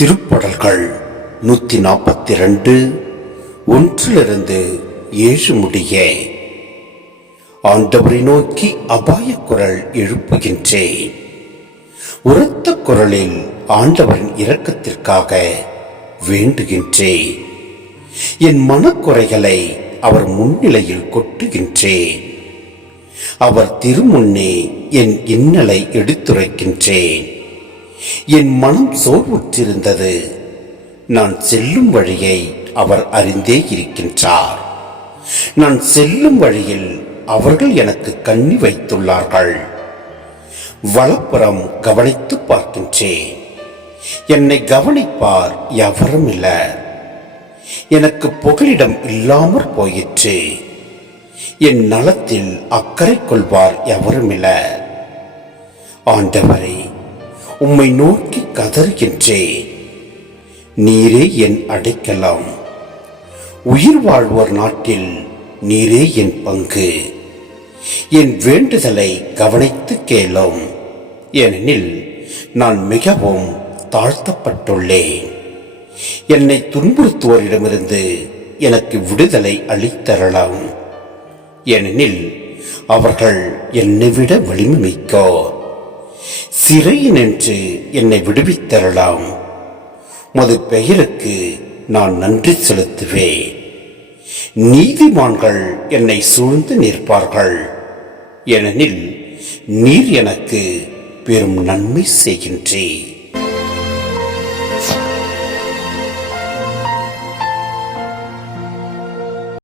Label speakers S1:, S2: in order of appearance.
S1: திருப்படல்கள் நூற்றி நாற்பத்தி ரெண்டு ஒன்றிலிருந்து ஏழு முடிய. ஆண்டவரை நோக்கி அபாய குரல் எழுப்புகின்றேன். உரத்த குரலில் ஆண்டவரின் இரக்கத்திற்காக வேண்டுகின்றேன். என் மனக்குறைகளை அவர் முன்னிலையில் கொட்டுகின்றேன். அவர் திருமுன்னே என் இன்னலை எடுத்துரைக்கின்றேன். என் மனம் சோர்வுற்றிருந்தது. நான் செல்லும் வழியை அவர் அறிந்தே இருக்கின்றார். நான் செல்லும் வழியில் அவர்கள் எனக்கு கண்ணி வைத்துள்ளார்கள். வலப்புறம் கவனித்து பார்க்கின்றேன். என்னை கவனிப்பார் எவரும் இல்ல. எனக்கு புகலிடம் இல்லாமற் போயிற்று. என் நலத்தில் அக்கறை கொள்வார் எவரும் இல்ல. ஆண்டவரே உம்மை நோக்கி கதறுகின்றேன். நீரே என் அடைக்கலாம். உயிர் வாழ்வோர் நாட்டில் நீரே என் பங்கு. என் வேண்டுதலை கவனித்து கேளும். ஏனெனில் நான் மிகவும் தாழ்த்தப்பட்டுள்ளேன். என்னை துன்புறுத்துவோரிடமிருந்து எனக்கு விடுதலை அளித்தரலாம். ஏனெனில் அவர்கள் என்னை விட வலிமை மிக்கோர் சிறையினின்று என்னை விடுவித்தரலாம் மது பெயருக்கு நான் நன்றி செலுத்துவேன். நீதிமான்கள் என்னை சூழ்ந்து நிற்பார்கள். ஏனெனில் நீர் எனக்கு பெரும் நன்மை செய்கின்றேன்